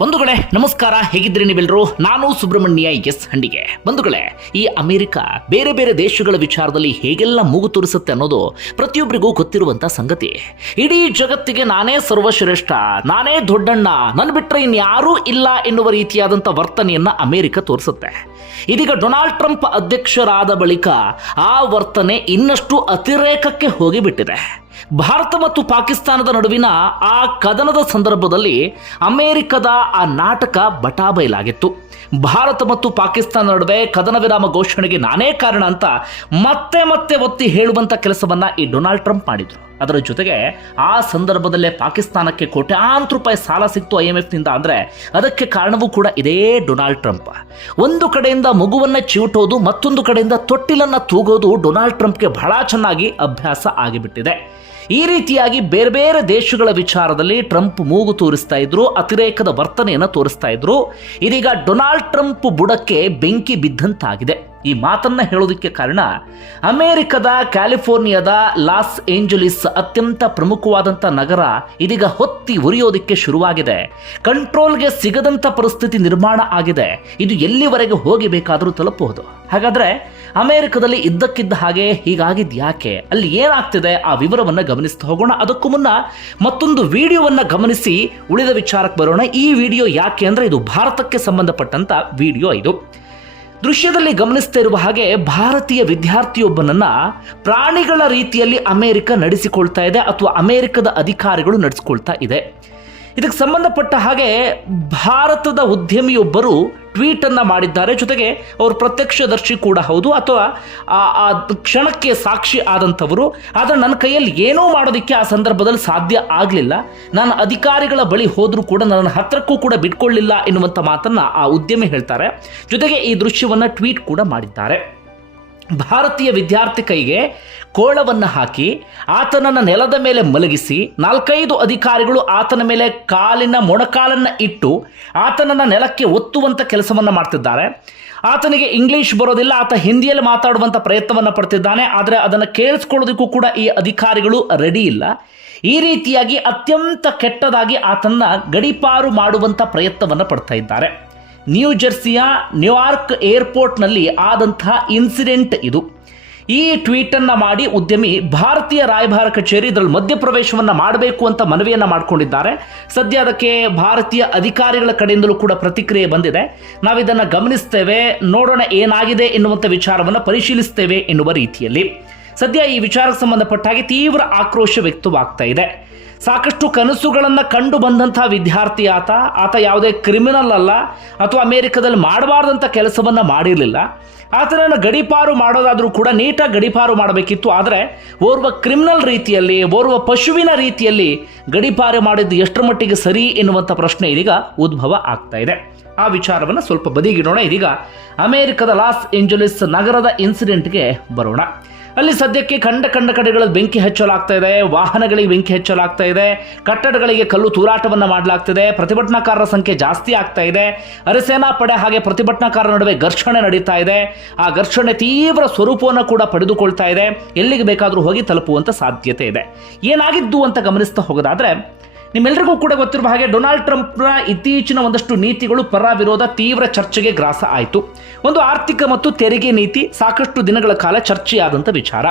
ಬಂಧುಗಳೇ, ನಮಸ್ಕಾರ. ಹೇಗಿದ್ರಿ ನೀವೆಲ್ಲರೂ ನಾನು ಸುಬ್ರಹ್ಮಣ್ಯ ಎಸ್ ಹಂಡಿಗೆ. ಬಂಧುಗಳೇ, ಈ ಅಮೆರಿಕ ಬೇರೆ ಬೇರೆ ದೇಶಗಳ ವಿಚಾರದಲ್ಲಿ ಹೇಗೆಲ್ಲ ಮೂಗು ತೋರಿಸುತ್ತೆ ಅನ್ನೋದು ಪ್ರತಿಯೊಬ್ಬರಿಗೂ ಗೊತ್ತಿರುವಂತ ಸಂಗತಿ. ಇಡೀ ಜಗತ್ತಿಗೆ ನಾನೇ ಸರ್ವಶ್ರೇಷ್ಠ, ನಾನೇ ದೊಡ್ಡಣ್ಣ, ನನ್ ಬಿಟ್ರೆ ಇನ್ಯಾರೂ ಇಲ್ಲ ಎನ್ನುವ ರೀತಿಯಾದಂಥ ವರ್ತನೆಯನ್ನ ಅಮೆರಿಕ ತೋರಿಸುತ್ತೆ. ಇದೀಗ ಡೊನಾಲ್ಡ್ ಟ್ರಂಪ್ ಅಧ್ಯಕ್ಷರಾದ ಬಳಿಕ ಆ ವರ್ತನೆ ಇನ್ನಷ್ಟು ಅತಿರೇಕಕ್ಕೆ ಹೋಗಿಬಿಟ್ಟಿದೆ. ಭಾರತ ಮತ್ತು ಪಾಕಿಸ್ತಾನದ ನಡುವಿನ ಆ ಕದನದ ಸಂದರ್ಭದಲ್ಲಿ ಅಮೆರಿಕದ ಆ ನಾಟಕ ಬಟಾಬೈಲಾಗಿತ್ತು ಭಾರತ ಮತ್ತು ಪಾಕಿಸ್ತಾನ ನಡುವೆ ಕದನ ವಿರಾಮ ಘೋಷಣೆಗೆ ನಾನೇ ಕಾರಣ ಅಂತ ಮತ್ತೆ ಮತ್ತೆ ಒತ್ತಿ ಹೇಳುವಂಥ ಕೆಲಸವನ್ನ ಈ ಡೊನಾಲ್ಡ್ ಟ್ರಂಪ್ ಮಾಡಿದ್ರು. ಅದರ ಜೊತೆಗೆ ಆ ಸಂದರ್ಭದಲ್ಲೇ ಪಾಕಿಸ್ತಾನಕ್ಕೆ ಕೋಟ್ಯಾಂತರ ರೂಪಾಯಿ ಸಾಲ ಸಿಕ್ತು ಐ ಎಂ ಎಫ್ನಿಂದ ಅಂದರೆ ಅದಕ್ಕೆ ಕಾರಣವೂ ಕೂಡ ಇದೇ ಡೊನಾಲ್ಡ್ ಟ್ರಂಪ್. ಒಂದು ಕಡೆಯಿಂದ ಮಗುವನ್ನ ಚಿವುಟೋದು, ಮತ್ತೊಂದು ಕಡೆಯಿಂದ ತೊಟ್ಟಿಲನ್ನು ತೂಗೋದು ಡೊನಾಲ್ಡ್ ಟ್ರಂಪ್ಗೆ ಬಹಳ ಚೆನ್ನಾಗಿ ಅಭ್ಯಾಸ ಆಗಿಬಿಟ್ಟಿದೆ. ಈ ರೀತಿಯಾಗಿ ಬೇರೆ ಬೇರೆ ದೇಶಗಳ ವಿಚಾರದಲ್ಲಿ ಟ್ರಂಪ್ ಮೂಗು ತೋರಿಸ್ತಾ ಇದ್ರು, ಅತಿರೇಕದ ವರ್ತನೆಯನ್ನು ತೋರಿಸ್ತಾ ಇದ್ರು. ಇದೀಗ ಡೊನಾಲ್ಡ್ ಟ್ರಂಪ್ ಬುಡಕ್ಕೆ ಬೆಂಕಿ ಬಿದ್ದಂತಾಗಿದೆ. ಈ ಮಾತನ್ನ ಹೇಳೋದಕ್ಕೆ ಕಾರಣ, ಅಮೆರಿಕದ, ಕ್ಯಾಲಿಫೋರ್ನಿಯಾದ, ಲಾಸ್ ಏಂಜಲೀಸ್ ಅತ್ಯಂತ ಪ್ರಮುಖವಾದಂಥ ನಗರ ಇದೀಗ ಹೊತ್ತಿ ಉರಿಯೋದಕ್ಕೆ ಶುರುವಾಗಿದೆ. ಕಂಟ್ರೋಲ್ಗೆ ಸಿಗದಂಥ ಪರಿಸ್ಥಿತಿ ನಿರ್ಮಾಣ ಆಗಿದೆ. ಇದು ಎಲ್ಲಿವರೆಗೆ ಹೋಗಿ ಬೇಕಾದರೂ ತಲುಪಬಹುದು. ಹಾಗಾದ್ರೆ ಅಮೆರಿಕದಲ್ಲಿ ಇದ್ದಕ್ಕಿದ್ದ ಹಾಗೆ ಹೀಗಾಗಿದ್ ಯಾಕೆ ಅಲ್ಲಿ ಏನಾಗ್ತಿದೆ? ಆ ವಿವರವನ್ನು ಗಮನಿಸ್ತಾ ಹೋಗೋಣ. ಅದಕ್ಕೂ ಮುನ್ನ ಮತ್ತೊಂದು ವಿಡಿಯೋವನ್ನು ಗಮನಿಸಿ ಉಳಿದ ವಿಚಾರಕ್ಕೆ ಬರೋಣ. ಈ ವಿಡಿಯೋ ಯಾಕೆ ಅಂದರೆ ಇದು ಭಾರತಕ್ಕೆ ಸಂಬಂಧಪಟ್ಟಂತ ವಿಡಿಯೋ ಇದು. ದೃಶ್ಯದಲ್ಲಿ ಗಮನಿಸ್ತಾ ಇರುವ ಹಾಗೆ ಭಾರತೀಯ ವಿದ್ಯಾರ್ಥಿಯೊಬ್ಬನನ್ನ ಪ್ರಾಣಿಗಳ ರೀತಿಯಲ್ಲಿ ಅಮೆರಿಕ ನಡೆಸಿಕೊಳ್ತಾ ಇದೆ ಅಥವಾ ಅಮೆರಿಕದ ಅಧಿಕಾರಿಗಳು ನಡೆಸಿಕೊಳ್ತಾ ಇದೆ. ಇದಕ್ಕೆ ಸಂಬಂಧಪಟ್ಟ ಹಾಗೆ ಭಾರತದ ಉದ್ಯಮಿಯೊಬ್ಬರು ಟ್ವೀಟ್ ಅನ್ನ ಮಾಡಿದ್ದಾರೆ. ಜೊತೆಗೆ ಅವರು ಪ್ರತ್ಯಕ್ಷದರ್ಶಿ ಕೂಡ ಹೌದು, ಅಥವಾ ಆ ಆ ಕ್ಷಣಕ್ಕೆ ಸಾಕ್ಷಿ ಆದಂಥವರು. ಆದರೆ ನನ್ನ ಕೈಯಲ್ಲಿ ಏನೂ ಮಾಡೋದಕ್ಕೆ ಆ ಸಂದರ್ಭದಲ್ಲಿ ಸಾಧ್ಯ ಆಗಲಿಲ್ಲ. ನಾನು ಅಧಿಕಾರಿಗಳ ಬಳಿ ಹೋದರೂ ಕೂಡ ನನ್ನ ಹತ್ರಕ್ಕೂ ಕೂಡ ಬಿಟ್ಕೊಳ್ಳಿಲ್ಲ ಎನ್ನುವಂಥ ಮಾತನ್ನು ಆ ಉದ್ಯಮಿ ಹೇಳ್ತಾರೆ. ಜೊತೆಗೆ ಈ ದೃಶ್ಯವನ್ನು ಟ್ವೀಟ್ ಕೂಡ ಮಾಡಿದ್ದಾರೆ. ಭಾರತೀಯ ವಿದ್ಯಾರ್ಥಿ ಕೈಗೆ ಕೋಳವನ್ನು ಹಾಕಿ ಆತನನ್ನು ನೆಲದ ಮೇಲೆ ಮಲಗಿಸಿ ನಾಲ್ಕೈದು ಅಧಿಕಾರಿಗಳು ಆತನ ಮೇಲೆ ಕಾಲಿನ ಮೊಣಕಾಲನ್ನು ಇಟ್ಟು ಆತನನ್ನು ನೆಲಕ್ಕೆ ಒತ್ತುವಂಥ ಕೆಲಸವನ್ನು ಮಾಡ್ತಿದ್ದಾರೆ. ಆತನಿಗೆ ಇಂಗ್ಲೀಷ್ ಬರೋದಿಲ್ಲ, ಆತ ಹಿಂದಿಯಲ್ಲಿ ಮಾತಾಡುವಂಥ ಪ್ರಯತ್ನವನ್ನು ಪಡ್ತಿದ್ದಾನೆ, ಆದರೆ ಅದನ್ನು ಕೇಳಿಸ್ಕೊಳ್ಳೋದಕ್ಕೂ ಕೂಡ ಈ ಅಧಿಕಾರಿಗಳು ರೆಡಿ ಇಲ್ಲ. ಈ ರೀತಿಯಾಗಿ ಅತ್ಯಂತ ಕೆಟ್ಟದಾಗಿ ಆತನ ಗಡಿಪಾರು ಮಾಡುವಂಥ ಪ್ರಯತ್ನವನ್ನು ಪಡ್ತಾ ಇದ್ದಾರೆ. ನ್ಯೂ ಜೆರ್ಸಿಯ ನ್ಯೂಯಾರ್ಕ್ ಏರ್ಪೋರ್ಟ್ನಲ್ಲಿ ಆದಂತಹ ಇನ್ಸಿಡೆಂಟ್ ಇದು. ಈ ಟ್ವೀಟನ್ನು ಮಾಡಿ ಉದ್ಯಮಿ ಭಾರತೀಯ ರಾಯಭಾರ ಕಚೇರಿ ಇದರಲ್ಲಿ ಮಧ್ಯಪ್ರವೇಶವನ್ನು ಮಾಡಬೇಕು ಅಂತ ಮನವಿಯನ್ನ ಮಾಡಿಕೊಂಡಿದ್ದಾರೆ. ಸದ್ಯ ಅದಕ್ಕೆ ಭಾರತೀಯ ಅಧಿಕಾರಿಗಳ ಕಡೆಯಿಂದಲೂ ಕೂಡ ಪ್ರತಿಕ್ರಿಯೆ ಬಂದಿದೆ. ನಾವಿದನ್ನು ಗಮನಿಸ್ತೇವೆ, ನೋಡೋಣ ಏನಾಗಿದೆ ಎನ್ನುವಂಥ ವಿಚಾರವನ್ನು ಪರಿಶೀಲಿಸ್ತೇವೆ ಎನ್ನುವ ರೀತಿಯಲ್ಲಿ. ಸದ್ಯ ಈ ವಿಚಾರಕ್ಕೆ ಸಂಬಂಧಪಟ್ಟ ಹಾಗೆ ತೀವ್ರ ಆಕ್ರೋಶ ವ್ಯಕ್ತವಾಗ್ತಾ ಇದೆ. ಸಾಕಷ್ಟು ಕನಸುಗಳನ್ನು ಕಂಡು ಬಂದಂತಹ ವಿದ್ಯಾರ್ಥಿ ಆತ ಆತ ಯಾವುದೇ ಕ್ರಿಮಿನಲ್ ಅಲ್ಲ ಅಥವಾ ಅಮೇರಿಕದಲ್ಲಿ ಮಾಡಬಾರ್ದಂಥ ಕೆಲಸವನ್ನು ಮಾಡಿರಲಿಲ್ಲ. ಆತನನ್ನು ಗಡಿಪಾರು ಮಾಡೋದಾದರೂ ಕೂಡ ನೀಟಾಗಿ ಗಡಿಪಾರು ಮಾಡಬೇಕಿತ್ತು. ಆದರೆ ಓರ್ವ ಕ್ರಿಮಿನಲ್ ರೀತಿಯಲ್ಲಿ, ಓರ್ವ ಪಶುವಿನ ರೀತಿಯಲ್ಲಿ ಗಡಿಪಾರು ಮಾಡಿದ್ದು ಎಷ್ಟರ ಮಟ್ಟಿಗೆ ಸರಿ ಎನ್ನುವಂಥ ಪ್ರಶ್ನೆ ಇದೀಗ ಉದ್ಭವ ಆಗ್ತಾ ಇದೆ. ಆ ವಿಚಾರವನ್ನು ಸ್ವಲ್ಪ ಬದಿಗಿಡೋಣ. ಇದೀಗ ಅಮೆರಿಕದ ಲಾಸ್ ಏಂಜಲೀಸ್ ನಗರದ ಇನ್ಸಿಡೆಂಟ್ಗೆ ಬರೋಣ. ಅಲ್ಲಿ ಸದ್ಯಕ್ಕೆ ಕಂಡ ಕಂಡ ಕಡೆಗಳಲ್ಲಿ ಬೆಂಕಿ ಹಚ್ಚಲಾಗ್ತಾ ಇದೆ, ವಾಹನಗಳಿಗೆ ಬೆಂಕಿ ಹಚ್ಚಲಾಗ್ತಾ ಇದೆ, ಕಟ್ಟಡಗಳಿಗೆ ಕಲ್ಲು ತೂರಾಟವನ್ನು ಮಾಡಲಾಗ್ತಿದೆ, ಪ್ರತಿಭಟನಾಕಾರರ ಸಂಖ್ಯೆ ಜಾಸ್ತಿ ಆಗ್ತಾ ಇದೆ. ಅರೆಸೇನಾ ಪಡೆ ಹಾಗೆ ಪ್ರತಿಭಟನಾಕಾರರ ನಡುವೆ ಘರ್ಷಣೆ ನಡೀತಾ ಇದೆ. ಆ ಘರ್ಷಣೆ ತೀವ್ರ ಸ್ವರೂಪವನ್ನು ಕೂಡ ಪಡೆದುಕೊಳ್ತಾ ಇದೆ. ಎಲ್ಲಿಗೆ ಬೇಕಾದರೂ ಹೋಗಿ ತಲುಪುವಂಥ ಸಾಧ್ಯತೆ ಇದೆ. ಏನಾಗಿದ್ದು ಅಂತ ಗಮನಿಸ್ತಾ ಹೋಗೋದಾದ್ರೆ ನಿಮ್ಮೆಲ್ಲರಿಗೂ ಕೂಡ ಗೊತ್ತಿರುವ ಹಾಗೆ ಡೊನಾಲ್ಡ್ ಟ್ರಂಪ್ನ ಇತ್ತೀಚಿನ ಒಂದಷ್ಟು ನೀತಿಗಳು ಪರ ವಿರೋಧ ತೀವ್ರ ಚರ್ಚೆಗೆ ಗ್ರಾಸ ಆಯಿತು. ಒಂದು ಆರ್ಥಿಕ ಮತ್ತು ತೆರಿಗೆ ನೀತಿ, ಸಾಕಷ್ಟು ದಿನಗಳ ಕಾಲ ಚರ್ಚೆಯಾದಂಥ ವಿಚಾರ.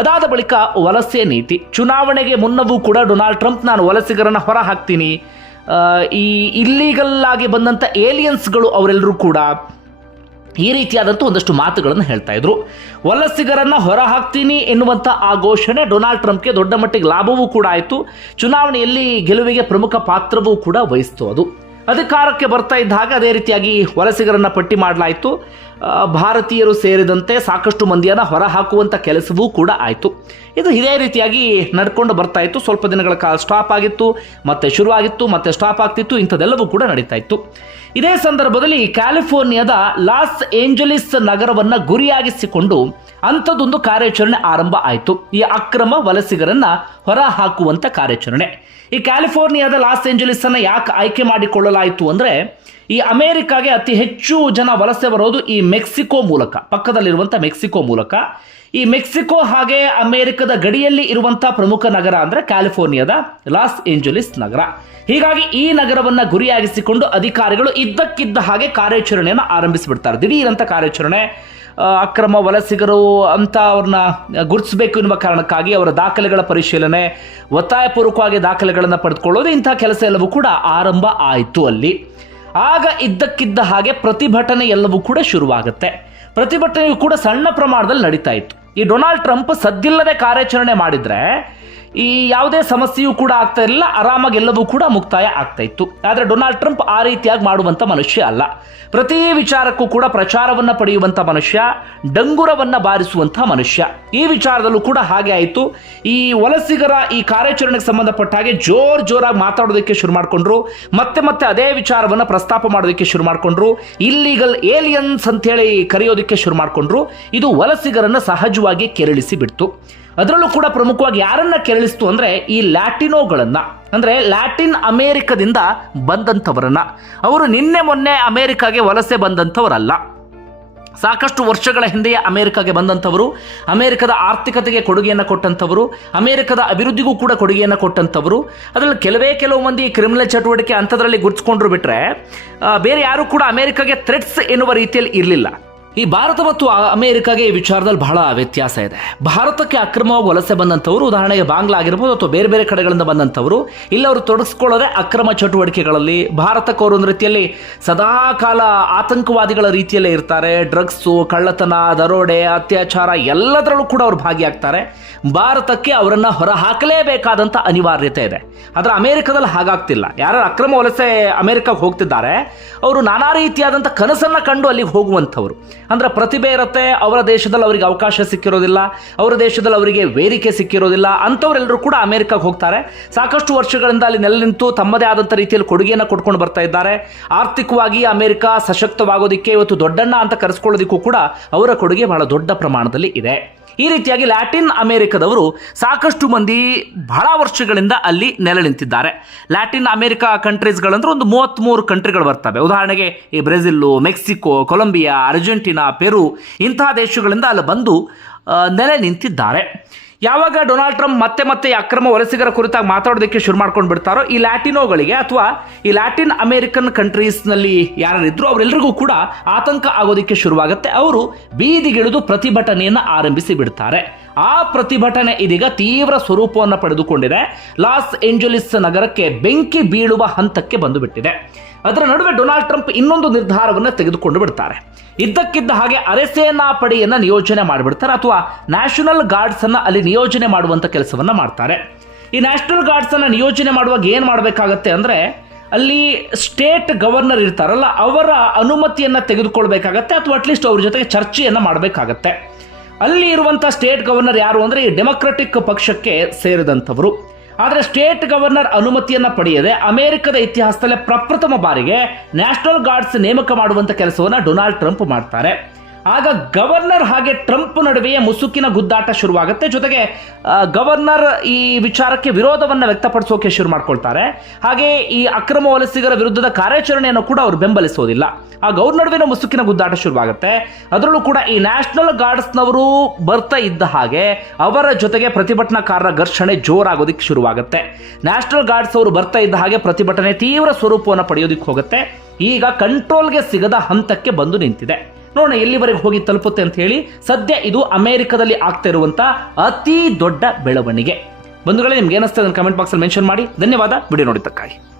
ಅದಾದ ಬಳಿಕ ವಲಸೆ ನೀತಿ. ಚುನಾವಣೆಗೆ ಮುನ್ನವೂ ಕೂಡ ಡೊನಾಲ್ಡ್ ಟ್ರಂಪ್, ನಾನು ವಲಸಿಗರನ್ನ ಹೊರ ಹಾಕ್ತೀನಿ ಈ ಇಲ್ಲೀಗಲ್ ಆಗಿ ಬಂದಂಥ ಏಲಿಯನ್ಸ್ಗಳು ಅವರೆಲ್ಲರೂ ಕೂಡ ಈ ರೀತಿಯಾದಂಥ ಒಂದಷ್ಟು ಮಾತುಗಳನ್ನು ಹೇಳ್ತಾ ಇದ್ರು. ವಲಸಿಗರನ್ನ ಹೊರ ಹಾಕ್ತೀನಿ ಎನ್ನುವಂಥ ಆ ಘೋಷಣೆ ಡೊನಾಲ್ಡ್ ಟ್ರಂಪ್ಗೆ ದೊಡ್ಡ ಮಟ್ಟಿಗೆ ಲಾಭವೂ ಕೂಡ ಆಯಿತು. ಚುನಾವಣೆಯಲ್ಲಿ ಗೆಲುವಿಗೆ ಪ್ರಮುಖ ಪಾತ್ರವೂ ಕೂಡ ವಹಿಸ್ತು ಅದು. ಅಧಿಕಾರಕ್ಕೆ ಬರ್ತಾ ಇದ್ದಾಗ ಅದೇ ರೀತಿಯಾಗಿ ವಲಸಿಗರನ್ನ ಪಟ್ಟಿ ಮಾಡಲಾಯಿತು. ಭಾರತೀಯರು ಸೇರಿದಂತೆ ಸಾಕಷ್ಟು ಮಂದಿಯನ್ನು ಹೊರ ಹಾಕುವಂಥ ಕೆಲಸವೂ ಕೂಡ ಆಯಿತು. ಇದು ಇದೇ ರೀತಿಯಾಗಿ ನಡ್ಕೊಂಡು ಬರ್ತಾ ಇತ್ತು. ಸ್ವಲ್ಪ ದಿನಗಳ ಕಾಲ ಸ್ಟಾಪ್ ಆಗಿತ್ತು, ಮತ್ತೆ ಶುರುವಾಗಿತ್ತು, ಮತ್ತೆ ಸ್ಟಾಪ್ ಆಗ್ತಿತ್ತು, ಇಂಥದ್ದೆಲ್ಲವೂ ಕೂಡ ನಡೀತಾ ಇತ್ತು. ಇದೇ ಸಂದರ್ಭದಲ್ಲಿ ಕ್ಯಾಲಿಫೋರ್ನಿಯಾದ ಲಾಸ್ ಏಂಜಲೀಸ್ ನಗರವನ್ನ ಗುರಿಯಾಗಿಸಿಕೊಂಡು ಅಂಥದ್ದೊಂದು ಕಾರ್ಯಾಚರಣೆ ಆರಂಭ ಆಯಿತು. ಈ ಅಕ್ರಮ ವಲಸಿಗರನ್ನ ಹೊರ ಹಾಕುವಂತ ಕಾರ್ಯಾಚರಣೆ. ಈ ಕ್ಯಾಲಿಫೋರ್ನಿಯಾದ ಲಾಸ್ ಏಂಜಲೀಸ್ ಅನ್ನ ಯಾಕೆ ಆಯ್ಕೆ ಮಾಡಿಕೊಳ್ಳಲಾಯಿತು ಅಂದ್ರೆ ಈ ಅಮೇರಿಕಾಗೆ ಅತಿ ಹೆಚ್ಚು ಜನ ವಲಸೆ ಬರೋದು ಈ ಮೆಕ್ಸಿಕೋ ಮೂಲಕ ಪಕ್ಕದಲ್ಲಿರುವಂಥ ಮೆಕ್ಸಿಕೋ ಮೂಲಕ. ಈ ಮೆಕ್ಸಿಕೋ ಹಾಗೆ ಅಮೆರಿಕದ ಗಡಿಯಲ್ಲಿ ಇರುವಂಥ ಪ್ರಮುಖ ನಗರ ಅಂದರೆ ಕ್ಯಾಲಿಫೋರ್ನಿಯಾದ ಲಾಸ್ ಏಂಜಲೀಸ್ ನಗರ. ಹೀಗಾಗಿ ಈ ನಗರವನ್ನು ಗುರಿಯಾಗಿಸಿಕೊಂಡು ಅಧಿಕಾರಿಗಳು ಇದ್ದಕ್ಕಿದ್ದ ಹಾಗೆ ಕಾರ್ಯಾಚರಣೆಯನ್ನು ಆರಂಭಿಸಿಬಿಡ್ತಾರೆ. ದಿಢೀರಂತ ಕಾರ್ಯಾಚರಣೆ ಅಕ್ರಮ ವಲಸಿಗರು ಅಂತ ಅವ್ರನ್ನ ಗುರುತಿಸಬೇಕು ಎನ್ನುವ ಕಾರಣಕ್ಕಾಗಿ ಅವರ ದಾಖಲೆಗಳ ಪರಿಶೀಲನೆ, ಒತ್ತಾಯಪೂರ್ವಕವಾಗಿ ದಾಖಲೆಗಳನ್ನು ಪಡೆದುಕೊಳ್ಳೋದು ಇಂಥ ಕೆಲಸ ಎಲ್ಲವೂ ಕೂಡ ಆರಂಭ ಆಯಿತು ಅಲ್ಲಿ. ಆಗ ಇದ್ದಕ್ಕಿದ್ದ ಹಾಗೆ ಪ್ರತಿಭಟನೆ ಎಲ್ಲವೂ ಕೂಡ ಶುರುವಾಗುತ್ತೆ. ಪ್ರತಿಭಟನೆಯು ಕೂಡ ಸಣ್ಣ ಪ್ರಮಾಣದಲ್ಲಿ ನಡೀತಾ ಇತ್ತು. ಈ ಡೊನಾಲ್ಡ್ ಟ್ರಂಪ್ ಸದ್ದಿಲ್ಲದೆ ಕಾರ್ಯಾಚರಣೆ ಮಾಡಿದರೆ ಈ ಯಾವುದೇ ಸಮಸ್ಯೆಯೂ ಕೂಡ ಆಗ್ತಾ ಇರಲಿಲ್ಲ, ಆರಾಮಾಗಿ ಎಲ್ಲವೂ ಕೂಡ ಮುಕ್ತಾಯ ಆಗ್ತಾ ಇತ್ತು. ಆದರೆ ಡೊನಾಲ್ಡ್ ಟ್ರಂಪ್ ಆ ರೀತಿಯಾಗಿ ಮಾಡುವಂಥ ಮನುಷ್ಯ ಅಲ್ಲ. ಪ್ರತಿ ವಿಚಾರಕ್ಕೂ ಕೂಡ ಪ್ರಚಾರವನ್ನು ಪಡೆಯುವಂಥ ಮನುಷ್ಯ, ಡಂಗುರವನ್ನು ಬಾರಿಸುವಂಥ ಮನುಷ್ಯ. ಈ ವಿಚಾರದಲ್ಲೂ ಕೂಡ ಹಾಗೆ ಆಯಿತು. ಈ ವಲಸಿಗರ ಈ ಕಾರ್ಯಾಚರಣೆಗೆ ಸಂಬಂಧಪಟ್ಟ ಹಾಗೆ ಜೋರ್ ಜೋರಾಗಿ ಮಾತಾಡೋದಕ್ಕೆ ಶುರು ಮಾಡಿಕೊಂಡ್ರು. ಮತ್ತೆ ಮತ್ತೆ ಅದೇ ವಿಚಾರವನ್ನು ಪ್ರಸ್ತಾಪ ಮಾಡೋದಕ್ಕೆ ಶುರು ಮಾಡಿಕೊಂಡ್ರು. ಇಲ್ಲಿಗಲ್ ಏಲಿಯನ್ಸ್ ಅಂತೇಳಿ ಕರೆಯೋದಕ್ಕೆ ಶುರು ಮಾಡಿಕೊಂಡ್ರು. ಇದು ವಲಸಿಗರನ್ನು ಸಹಜವಾಗಿ ಕೆರಳಿಸಿ ಬಿಡ್ತು. ಅದರಲ್ಲೂ ಕೂಡ ಪ್ರಮುಖವಾಗಿ ಯಾರನ್ನ ಕೆರಳಿಸ್ತು ಅಂದ್ರೆ ಈ ಲ್ಯಾಟಿನೋಗಳನ್ನ, ಅಂದ್ರೆ ಲ್ಯಾಟಿನ್ ಅಮೇರಿಕದಿಂದ ಬಂದಂಥವರನ್ನ. ಅವರು ನಿನ್ನೆ ಮೊನ್ನೆ ಅಮೇರಿಕಾಗೆ ವಲಸೆ ಬಂದಂಥವರಲ್ಲ. ಸಾಕಷ್ಟು ವರ್ಷಗಳ ಹಿಂದೆಯೇ ಅಮೆರಿಕಾಗೆ ಬಂದಂಥವರು, ಅಮೆರಿಕದ ಆರ್ಥಿಕತೆಗೆ ಕೊಡುಗೆಯನ್ನು ಕೊಟ್ಟಂಥವರು, ಅಮೆರಿಕದ ಅಭಿವೃದ್ಧಿಗೂ ಕೂಡ ಕೊಡುಗೆಯನ್ನು ಕೊಟ್ಟಂಥವರು. ಅದರಲ್ಲಿ ಕೆಲವೇ ಕೆಲವು ಮಂದಿ ಕ್ರಿಮಿನಲ್ ಚಟುವಟಿಕೆ ಅಂಥದ್ರಲ್ಲಿ ಗುರುತಿಸ್ಕೊಂಡ್ರು ಬಿಟ್ಟರೆ ಬೇರೆ ಯಾರು ಕೂಡ ಅಮೆರಿಕಾಗೆ ಥ್ರೆಟ್ಸ್ ಎನ್ನುವ ರೀತಿಯಲ್ಲಿ ಇರಲಿಲ್ಲ. ಈ ಭಾರತ ಮತ್ತು ಅಮೆರಿಕಾಗೆ ಈ ವಿಚಾರದಲ್ಲಿ ಬಹಳ ವ್ಯತ್ಯಾಸ ಇದೆ. ಭಾರತಕ್ಕೆ ಅಕ್ರಮವಾಗಿ ವಲಸೆ ಬಂದಂಥವರು, ಉದಾಹರಣೆಗೆ ಬಾಂಗ್ಲಾ ಆಗಿರ್ಬೋದು ಅಥವಾ ಬೇರೆ ಬೇರೆ ಕಡೆಗಳಿಂದ ಬಂದಂಥವರು, ಇಲ್ಲಿ ಅವರು ತೊಡಗಿಸ್ಕೊಳ್ಳೋದೇ ಅಕ್ರಮ ಚಟುವಟಿಕೆಗಳಲ್ಲಿ ಭಾರತಕ್ಕೆ ಅವರು ಒಂದು ರೀತಿಯಲ್ಲಿ ಸದಾ ಕಾಲ ಆತಂಕವಾದಿಗಳ ರೀತಿಯಲ್ಲೇ ಇರ್ತಾರೆ. ಡ್ರಗ್ಸು, ಕಳ್ಳತನ, ದರೋಡೆ, ಅತ್ಯಾಚಾರ ಎಲ್ಲದರಲ್ಲೂ ಕೂಡ ಅವರು ಭಾಗಿಯಾಗ್ತಾರೆ. ಭಾರತಕ್ಕೆ ಅವರನ್ನು ಹೊರ ಹಾಕಲೇಬೇಕಾದಂಥ ಅನಿವಾರ್ಯತೆ ಇದೆ. ಆದರೆ ಅಮೆರಿಕದಲ್ಲಿ ಹಾಗಾಗ್ತಿಲ್ಲ. ಯಾರು ಅಕ್ರಮ ವಲಸೆ ಅಮೆರಿಕಕ್ಕೆ ಹೋಗ್ತಿದ್ದಾರೆ, ಅವರು ನಾನಾ ರೀತಿಯಾದಂಥ ಕನಸನ್ನು ಕಂಡು ಅಲ್ಲಿಗೆ ಹೋಗುವಂಥವ್ರು. ಅಂದ್ರೆ ಪ್ರತಿಭೆ ಇರುತ್ತೆ, ಅವರ ದೇಶದಲ್ಲಿ ಅವರಿಗೆ ಅವಕಾಶ ಸಿಕ್ಕಿರೋದಿಲ್ಲ, ಅವರ ದೇಶದಲ್ಲಿ ಅವರಿಗೆ ವೇದಿಕೆ ಸಿಕ್ಕಿರೋದಿಲ್ಲ, ಅಂಥವರೆಲ್ಲರೂ ಕೂಡ ಅಮೆರಿಕಾಗೆ ಹೋಗ್ತಾರೆ. ಸಾಕಷ್ಟು ವರ್ಷಗಳಿಂದ ಅಲ್ಲಿ ನೆಲೆ ನಿಂತು ತಮ್ಮದೇ ಆದಂಥ ರೀತಿಯಲ್ಲಿ ಕೊಡುಗೆಯನ್ನು ಕೊಟ್ಕೊಂಡು ಬರ್ತಾ ಇದ್ದಾರೆ. ಆರ್ಥಿಕವಾಗಿ ಅಮೆರಿಕ ಸಶಕ್ತವಾಗೋದಕ್ಕೆ ಇವತ್ತು ದೊಡ್ಡಣ್ಣ ಅಂತ ಕರೆಸ್ಕೊಳ್ಳೋದಕ್ಕೂ ಕೂಡ ಅವರ ಕೊಡುಗೆ ಬಹಳ ದೊಡ್ಡ ಪ್ರಮಾಣದಲ್ಲಿ ಇದೆ. ಈ ರೀತಿಯಾಗಿ ಲ್ಯಾಟಿನ್ ಅಮೆರಿಕದವರು ಸಾಕಷ್ಟು ಮಂದಿ ಬಹಳ ವರ್ಷಗಳಿಂದ ಅಲ್ಲಿ ನೆಲೆ ನಿಂತಿದ್ದಾರೆ ಲ್ಯಾಟಿನ್ ಅಮೆರಿಕ ಕಂಟ್ರೀಸ್ಗಳಂದ್ರೆ ಒಂದು ಮೂವತ್ತ್ಮೂರು ಕಂಟ್ರಿಗಳು ಬರ್ತವೆ. ಉದಾಹರಣೆಗೆ ಈ Brazil, Mexico, Colombia, Argentina, Peru ಇಂತಹ ದೇಶಗಳಿಂದ ಅಲ್ಲಿ ಬಂದು ನೆಲೆ ನಿಂತಿದ್ದಾರೆ. ಯಾವಾಗ ಡೊನಾಲ್ಡ್ ಟ್ರಂಪ್ ಮತ್ತೆ ಮತ್ತೆ ಅಕ್ರಮ ವಲಸಿಗರ ಕುರಿತಾಗಿ ಮಾತಾಡೋದಕ್ಕೆ ಶುರು ಮಾಡ್ಕೊಂಡು ಬಿಡ್ತಾರೋ ಈ ಲ್ಯಾಟಿನೋಗಳಿಗೆ ಅಥವಾ ಈ ಲ್ಯಾಟಿನ್ ಅಮೆರಿಕನ್ ಕಂಟ್ರೀಸ್ನಲ್ಲಿ ಯಾರಿದ್ರು ಅವರೆಲ್ಲರಿಗೂ ಕೂಡ ಆತಂಕ ಆಗೋದಕ್ಕೆ ಶುರುವಾಗುತ್ತೆ. ಅವರು ಬೀದಿಗಿಳಿದು ಪ್ರತಿಭಟನೆಯನ್ನು ಆರಂಭಿಸಿ ಬಿಡ್ತಾರೆ. ಆ ಪ್ರತಿಭಟನೆ ಇದೀಗ ತೀವ್ರ ಸ್ವರೂಪವನ್ನು ಪಡೆದುಕೊಂಡಿದೆ. ಲಾಸ್ ಏಂಜಲೀಸ್ ನಗರಕ್ಕೆ ಬೆಂಕಿ ಬೀಳುವ ಹಂತಕ್ಕೆ ಬಂದುಬಿಟ್ಟಿದೆ. ಅದರ ನಡುವೆ ಡೊನಾಲ್ಡ್ ಟ್ರಂಪ್ ಇನ್ನೊಂದು ನಿರ್ಧಾರವನ್ನು ತೆಗೆದುಕೊಂಡು ಬಿಡ್ತಾರೆ. ಇದ್ದಕ್ಕಿದ್ದ ಹಾಗೆ ಅರೆಸೇನಾ ಪಡೆಯನ್ನು ನಿಯೋಜನೆ ಮಾಡಿಬಿಡ್ತಾರೆ ಅಥವಾ ನ್ಯಾಷನಲ್ ಗಾರ್ಡ್ಸ್ ಅನ್ನ ಅಲ್ಲಿ ನಿಯೋಜನೆ ಮಾಡುವಂಥ ಕೆಲಸವನ್ನು ಮಾಡ್ತಾರೆ. ಈ ನ್ಯಾಷನಲ್ ಗಾರ್ಡ್ಸ್ ಅನ್ನ ನಿಯೋಜನೆ ಮಾಡುವಾಗ ಏನು ಮಾಡಬೇಕಾಗತ್ತೆ ಅಂದ್ರೆ ಅಲ್ಲಿ ಸ್ಟೇಟ್ ಗವರ್ನರ್ ಇರ್ತಾರಲ್ಲ, ಅವರ ಅನುಮತಿಯನ್ನ ತೆಗೆದುಕೊಳ್ಬೇಕಾಗತ್ತೆ ಅಥವಾ ಅಟ್ಲೀಸ್ಟ್ ಅವ್ರ ಜೊತೆಗೆ ಚರ್ಚೆಯನ್ನ ಮಾಡಬೇಕಾಗತ್ತೆ. ಅಲ್ಲಿ ಇರುವಂಥ ಸ್ಟೇಟ್ ಗವರ್ನರ್ ಯಾರು ಅಂದ್ರೆ ಈ ಡೆಮೊಕ್ರೆಟಿಕ್ ಪಕ್ಷಕ್ಕೆ ಸೇರಿದಂಥವರು. ಆದರೆ ಸ್ಟೇಟ್ ಗವರ್ನರ್ ಅನುಮತಿಯನ್ನ ಪಡೆಯದೆ ಅಮೆರಿಕದ ಇತಿಹಾಸದಲ್ಲೇ ಪ್ರಪ್ರಥಮ ಬಾರಿಗೆ ನ್ಯಾಷನಲ್ ಗಾರ್ಡ್ಸ್ ನೇಮಕ ಮಾಡುವಂತ ಕೆಲಸವನ್ನ ಡೊನಾಲ್ಡ್ ಟ್ರಂಪ್ ಮಾಡ್ತಾರೆ. ಆಗ ಗವರ್ನರ್ ಹಾಗೆ ಟ್ರಂಪ್ ನಡುವೆಯೇ ಮುಸುಕಿನ ಗುದ್ದಾಟ ಶುರುವಾಗುತ್ತೆ. ಜೊತೆಗೆ ಗವರ್ನರ್ ಈ ವಿಚಾರಕ್ಕೆ ವಿರೋಧವನ್ನು ವ್ಯಕ್ತಪಡಿಸೋಕೆ ಶುರು ಮಾಡ್ಕೊಳ್ತಾರೆ. ಹಾಗೆ ಈ ಅಕ್ರಮ ವಲಸಿಗರ ವಿರುದ್ಧದ ಕಾರ್ಯಾಚರಣೆಯನ್ನು ಕೂಡ ಅವರು ಬೆಂಬಲಿಸೋದಿಲ್ಲ. ಆ ಗೌರ್ ನಡುವಿನ ಮುಸುಕಿನ ಗುದ್ದಾಟ ಶುರುವಾಗುತ್ತೆ. ಅದರಲ್ಲೂ ಕೂಡ ಈ ನ್ಯಾಷನಲ್ ಗಾರ್ಡ್ಸ್ನವರು ಬರ್ತಾ ಇದ್ದ ಹಾಗೆ ಅವರ ಜೊತೆಗೆ ಪ್ರತಿಭಟನಾಕಾರರ ಘರ್ಷಣೆ ಜೋರಾಗೋದಕ್ಕೆ ಶುರುವಾಗುತ್ತೆ. ನ್ಯಾಷನಲ್ ಗಾರ್ಡ್ಸ್ ಅವರು ಬರ್ತಾ ಇದ್ದ ಹಾಗೆ ಪ್ರತಿಭಟನೆ ತೀವ್ರ ಸ್ವರೂಪವನ್ನು ಪಡೆಯೋದಕ್ಕೆ ಹೋಗುತ್ತೆ. ಈಗ ಕಂಟ್ರೋಲ್ಗೆ ಸಿಗದ ಹಂತಕ್ಕೆ ಬಂದು ನಿಂತಿದೆ. ನೋಡೋಣ ಎಲ್ಲಿವರೆಗೆ ಹೋಗಿ ತಲುಪುತ್ತೆ ಅಂತ ಹೇಳಿ ಸದ್ಯ ಇದು ಅಮೆರಿಕದಲ್ಲಿ ಆಗ್ತಾ ಇರುವಂತ ಅತಿ ದೊಡ್ಡ ಬೆಳವಣಿಗೆ. ಬಂಧುಗಳೇ, ನಿಮ್ಗೆ ಏನಿಸ್ತದೆ ಕಮೆಂಟ್ ಬಾಕ್ಸಲ್ಲಿ ಮೆನ್ಷನ್ ಮಾಡಿ. ಧನ್ಯವಾದ. ವಿಡಿಯೋ ನೋಡಿದ್ದಕ್ಕಾಗಿ.